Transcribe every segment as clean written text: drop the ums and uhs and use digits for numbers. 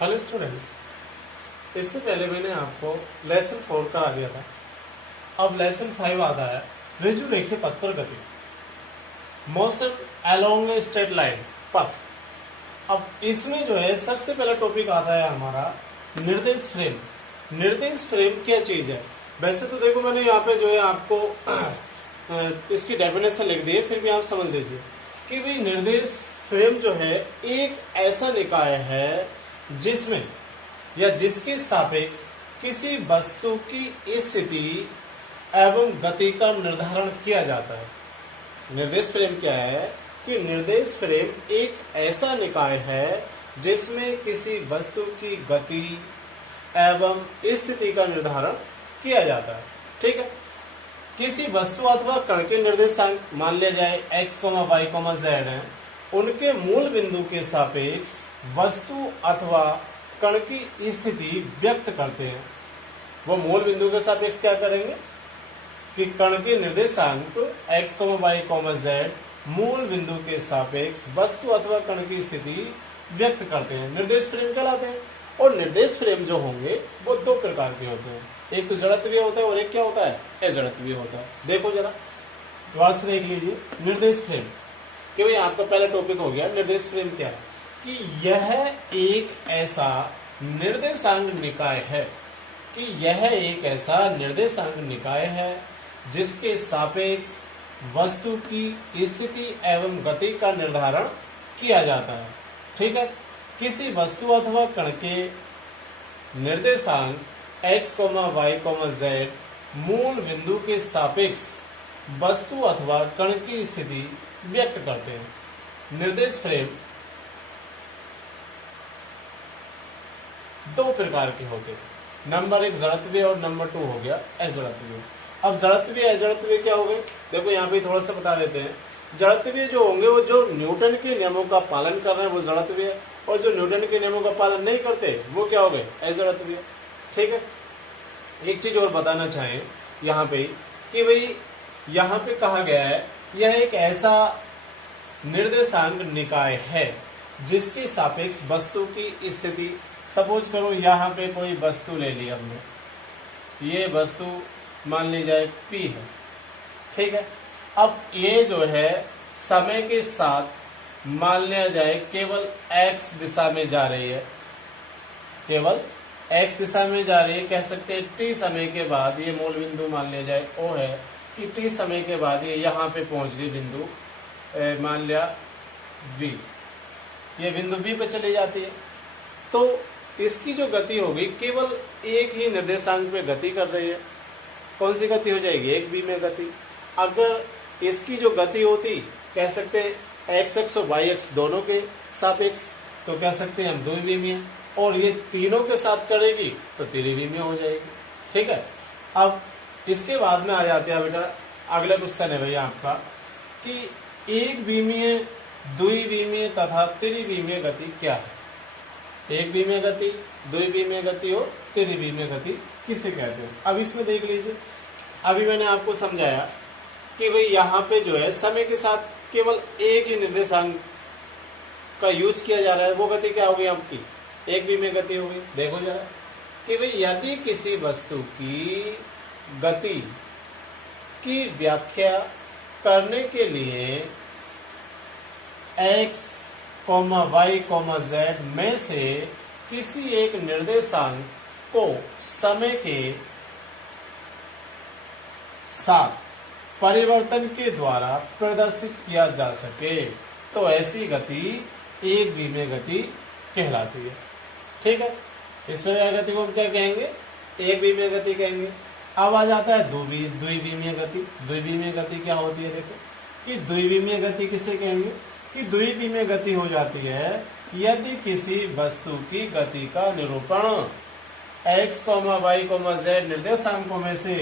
Hello students, इससे पहले मैंने आपको लेसन 4 करा दिया था। अब लेसन 5 आता है, ऋजु रेखीय पथ पर गति, motion along a straight line, पथ। अब इसमें जो है सबसे पहला टॉपिक आता है हमारा निर्देश फ्रेम। निर्देश फ्रेम क्या चीज है? वैसे तो देखो मैंने यहाँ पे जो है आपको इसकी डेफिनेशन लिख दी है, फिर भी आप समझ लीजिए कि भाई निर्देश फ्रेम जो है एक ऐसा निकाय है जिसमें या जिसके सापेक्ष किसी वस्तु की स्थिति एवं गति का निर्धारण किया जाता है। निर्देश फ्रेम क्या है कि निर्देश फ्रेम एक ऐसा निकाय है जिसमें किसी वस्तु की गति एवं स्थिति का निर्धारण किया जाता है। ठीक है, किसी वस्तु अथवा कण के निर्देशांक मान लिया जाए x, y, z है, उनके मूल बिंदु के सापेक्ष वस्तु अथवा कण की स्थिति व्यक्त करते हैं। वो मूल बिंदु के सापेक्ष क्या करेंगे कि कण के निर्देशांक x, y, z मूल बिंदु के सापेक्ष वस्तु अथवा कण की स्थिति व्यक्त करते हैं, निर्देश फ्रेम कहलाते हैं। और निर्देश फ्रेम जो होंगे वो दो प्रकार के होते हैं, एक तो जड़त्वीय होता है और एक क्या होता है, अजड़त्वीय होता है। देखो जरा दोबारा से देख लीजिए निर्देश फ्रेम कि भाई आपका पहला टॉपिक हो गया निर्देश फ्रेम क्या है कि यह एक ऐसा निर्देशांक निकाय है कि यह एक ऐसा निर्देशांक निकाय है जिसके सापेक्ष वस्तु की स्थिति एवं गति का निर्धारण किया जाता है। ठीक है, किसी वस्तु अथवा कण के निर्देशांक x, y, z मूल बिंदु के सापेक्ष वस्तु अथवा कण की स्थिति व्यक्त करते हैं। निर्देश फ्रेम दो प्रकार के होते हैं, नंबर 1 जड़त्वीय और नंबर 2 हो गया अजड़त्वीय। अब जड़त्वीय अजड़त्वीय क्या हो गए, देखो यहाँ पे थोड़ा सा बता देते हैं। जड़त्वीय जो होंगे वो जो न्यूटन के नियमों का पालन कर रहे हैं वो जड़त्वीय, और जो न्यूटन के नियमों का पालन नहीं करते वो क्या हो गए, अजड़त्वीय। ठीक है, एक चीज और बताना चाहें यहाँ पे कि भाई यहाँ पे कहा गया है यह एक ऐसा निर्देशांक निकाय है जिसके सापेक्ष वस्तु की स्थिति, सपोज करो यहाँ पे कोई वस्तु ले ली हमने, ये वस्तु मान ली जाए P है। ठीक है, अब ये जो है समय के साथ मान लिया जाए केवल x दिशा में जा रही है, केवल x दिशा में जा रही है। कह सकते हैं t समय के बाद ये मूल बिंदु मान लिया जाए O है कि t समय के बाद ये यहाँ पे पहुंच गई बिंदु मान लिया V, ये बिंदु B पे चली जाती है। तो इसकी जो गति होगी केवल एक ही निर्देशांक पे गति कर रही है। कौन सी गति हो जाएगी, एक v में गति। अगर इसकी जो गति होती कह सकते हैं x अक्ष और y अक्ष दोनों के सापेक्ष, तो कह सकते हैं हम द्विविमीय, और ये तीनों के साथ करेगी तो त्रिविमीय हो जाएगी। ठीक है, अब इसके बाद में आ जाते हैं बेटा अगला क्वेश्चन है भैया आपका कि एक विमीय, द्विविमीय तथा त्रिविमीय गति क्या है। एक विमीय गति, द्विविमीय गति और त्रिविमीय गति किसे कहते हैं। अब इसमें देख लीजिए, अभी मैंने आपको समझाया कि भाई यहाँ पे जो है समय के साथ केवल एक ही निर्देशांक का यूज किया जा रहा है, वो गति क्या होगी आपकी, एक विमीय गति होगी। देखो जरा कि भाई यदि किसी वस्तु की गति की व्याख्या करने के लिए x, y, z में से किसी एक निर्देशांक को समय के साथ परिवर्तन के द्वारा प्रदर्शित किया जा सके तो ऐसी गति एक विमीय गति कहलाती है। ठीक है, इस प्रकार गति को हम क्या कहेंगे, एक विमीय गति कहेंगे। अब आ जाता है द्विविमीय गति। द्विविमीय गति क्या होती है, देखो कि द्विविमीय गति किसे कहेंगे कि द्विविमीय गति हो जाती है यदि किसी वस्तु की गति का निरूपण x, y, z निर्देशांकों में से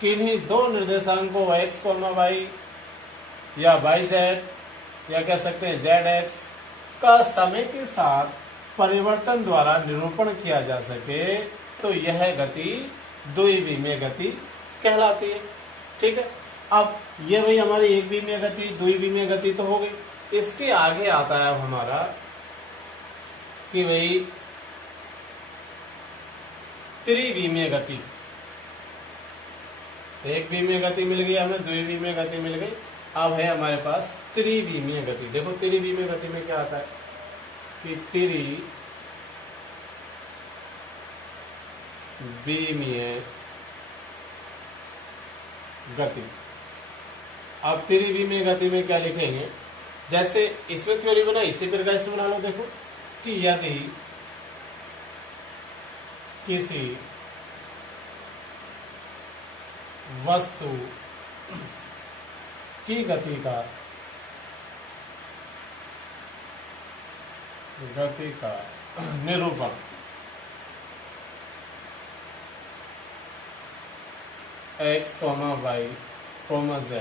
किन्हीं दो निर्देशांकों x, y या yz या कह सकते हैं zx का समय के साथ परिवर्तन द्वारा निरूपण किया जा सके तो यह गति द्विविमीय गति कहलाती है। ठीक है, अब ये भाई हमारी एक विमीय गति, द्विविमीय गति तो हो गई। इसके आगे आता है हमारा कि भाई त्रिविमीय गति, एक विमीय गति मिल गई हमें, द्विविमीय गति मिल गई, अब है हमारे पास त्रिविमीय गति। देखो त्रिविमीय गति में क्या आता है कि त्रिविमीय गति। अब त्रिविमीय गति में क्या लिखेंगे, जैसे इसमें थ्योरी बना इसी प्रकार से बना लो। देखो कि यदि किसी वस्तु की गति का निरूपण x, y, z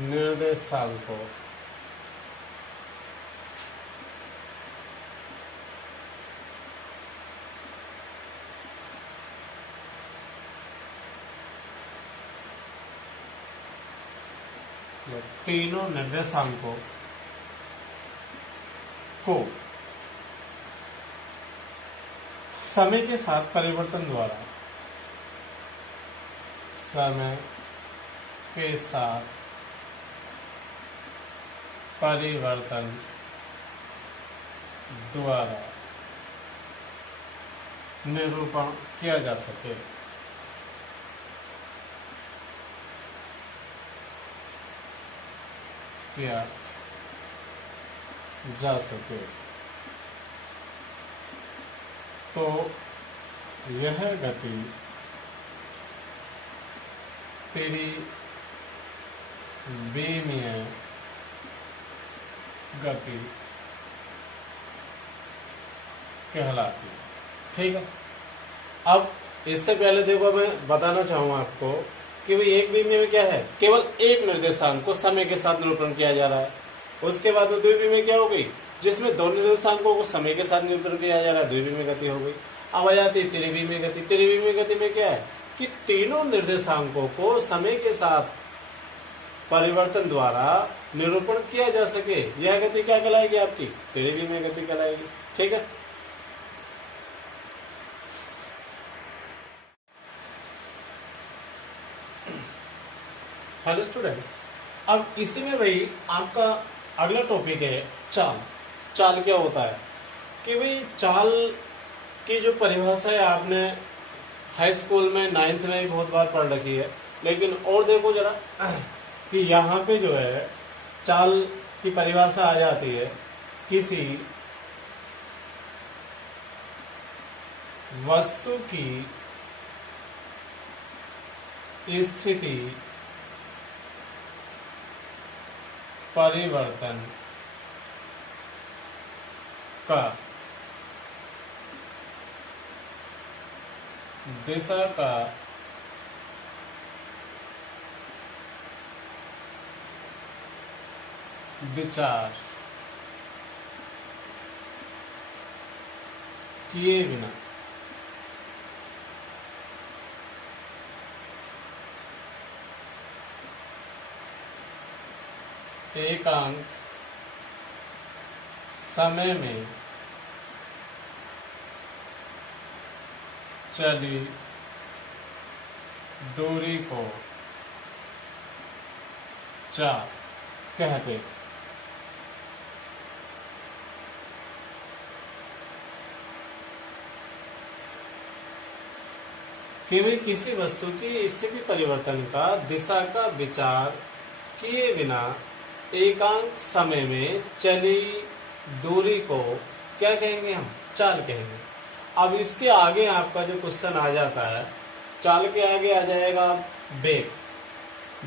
निर्देशांकों तीनों निर्देशांकों को समय के साथ परिवर्तन द्वारा निरूपण किया जा सके। तो यह गति त्रिविमीय गति कहलाती है। ठीक है, अब इससे पहले देखो मैं बताना चाहूंगा आपको कि भाई एक विमीय में क्या है, केवल एक निर्देशांक को समय के साथ निरूपण किया जा रहा है। उसके बाद वो द्विविमीय क्या हो गई, जिसमें दो निर्देशांकों को समय के साथ निरूपण किया जा रहा है, द्विविमीय गति हो गई। अब आ जाती है त्रिविमीय गति। त्रिविमीय गति में क्या है कि तीनों निर्देशांकों को समय के साथ परिवर्तन द्वारा निरूपण किया जा सके, यह गति क्या कहलाएगी, आपकी त्रिविमीय गति कहलाएगी। ठीक है, हेलो स्टूडेंट्स, अब इसी में भाई आपका अगला टॉपिक है चाल। चाल क्या होता है कि भाई चाल की जो परिभाषा है आपने हाई स्कूल में 9th में भी बहुत बार पढ़ रखी है, लेकिन और देखो जरा कि यहाँ पे जो है चाल की परिभाषा आ जाती है किसी वस्तु की स्थिति परिवर्तन का दिशा का विचार किए बिना एकांक समय में चली दूरी को चाल कहते। केवल किसी वस्तु की स्थिति परिवर्तन का दिशा का विचार किए बिना एकांक समय में चली दूरी को क्या कहेंगे, हम चाल कहेंगे। अब इसके आगे आपका जो क्वेश्चन आ जाता है, चाल के आगे आ जाएगा वेग।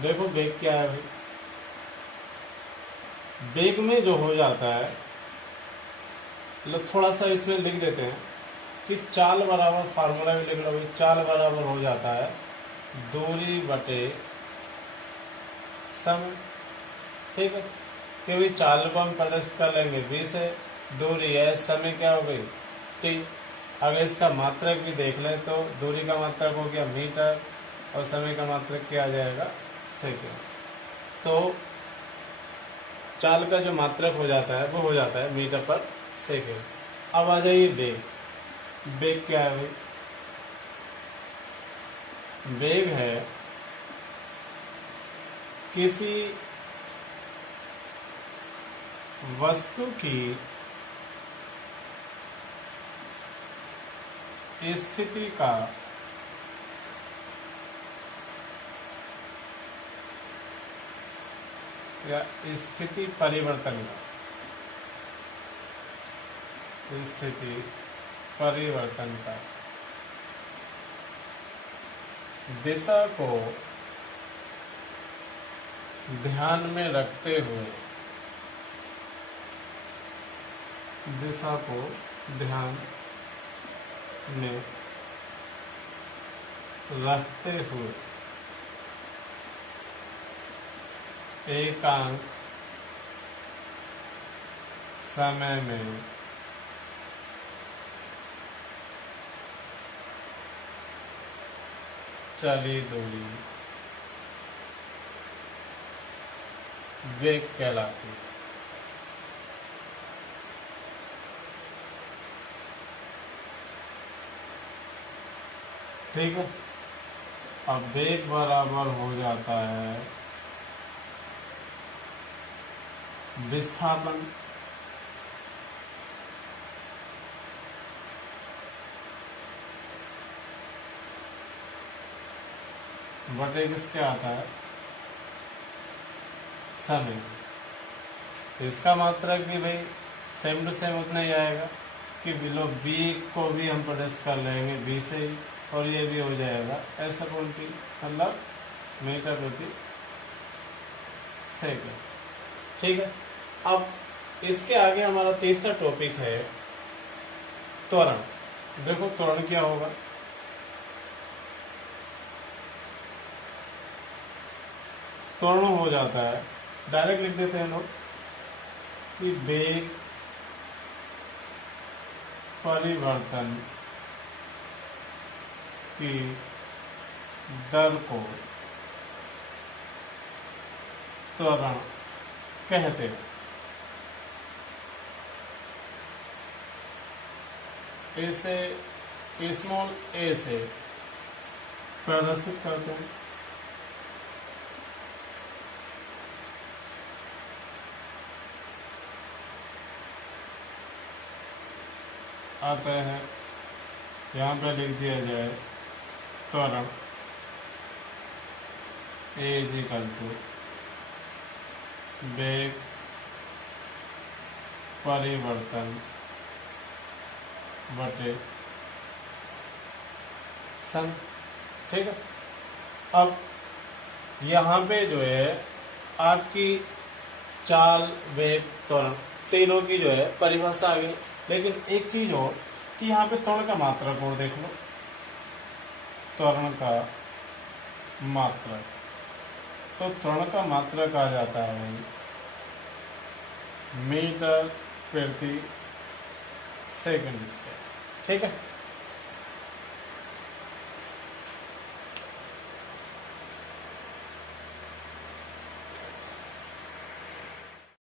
देखो वेग क्या है भाई, वेग में जो हो जाता है, मतलब थोड़ा सा इसमें लिख देते हैं कि चाल बराबर, फार्मूला भी लिख लो भाई, चाल बराबर हो जाता है दूरी बटे समय। ठीक है, क्योंकि चाल को हम प्रदर्शित कर लेंगे v से, दूरी है, समय क्या हो गई t। अगर इसका मात्रक भी देख लें तो दूरी का मात्रक हो गया मीटर और समय का मात्रक क्या आ जाएगा, सेकेंड। तो चाल का जो मात्रक हो जाता है वो हो जाता है मीटर पर सेकेंड। अब आ जाइए वेग। वेग क्या है भाई? वेग है किसी वस्तु की स्थिति का या स्थिति परिवर्तन का, स्थिति परिवर्तन का दिशा को ध्यान में रखते हुए, दिशा को ध्यान में रखते हुए एकांक समय में चली दूरी वेग कहलाती है। ठीक है। अब वेग बराबर हो जाता है विस्थापन। बटे किसके आता है? समय। इसका मात्रक भी भाई सेम टू सेम उतना ही आएगा कि बिलो बी को भी हम प्रदर्शित कर लेंगे बी से ही, और ये भी हो जाएगा ऐसा बोलती, मतलब मीटर प्रति सेकंड। ठीक है। अब इसके आगे हमारा तीसरा टॉपिक है त्वरण। देखो त्वरण क्या होगा। त्वरण हो जाता है, डायरेक्ट लिख देते हैं लोग कि वेग परिवर्तन की दर को त्वरण कहते हैं। इसे स्मॉल ए से प्रदर्शित करते हैं। आता है यहाँ पे लिख दिया जाए त्वरण ए इज इक्वल टू वेग परिवर्तन बटे समय। ठीक है। अब यहाँ पे जो है आपकी चाल, वेग, त्वरण तीनों की जो है परिभाषा आ गई। लेकिन एक चीज और कि यहाँ पे त्वरण का मात्रक और देख लो। त्वरण का मात्रक, तो त्वरण का मात्रक आ जाता है मीटर प्रति सेकंड स्क्वायर। ठीक है।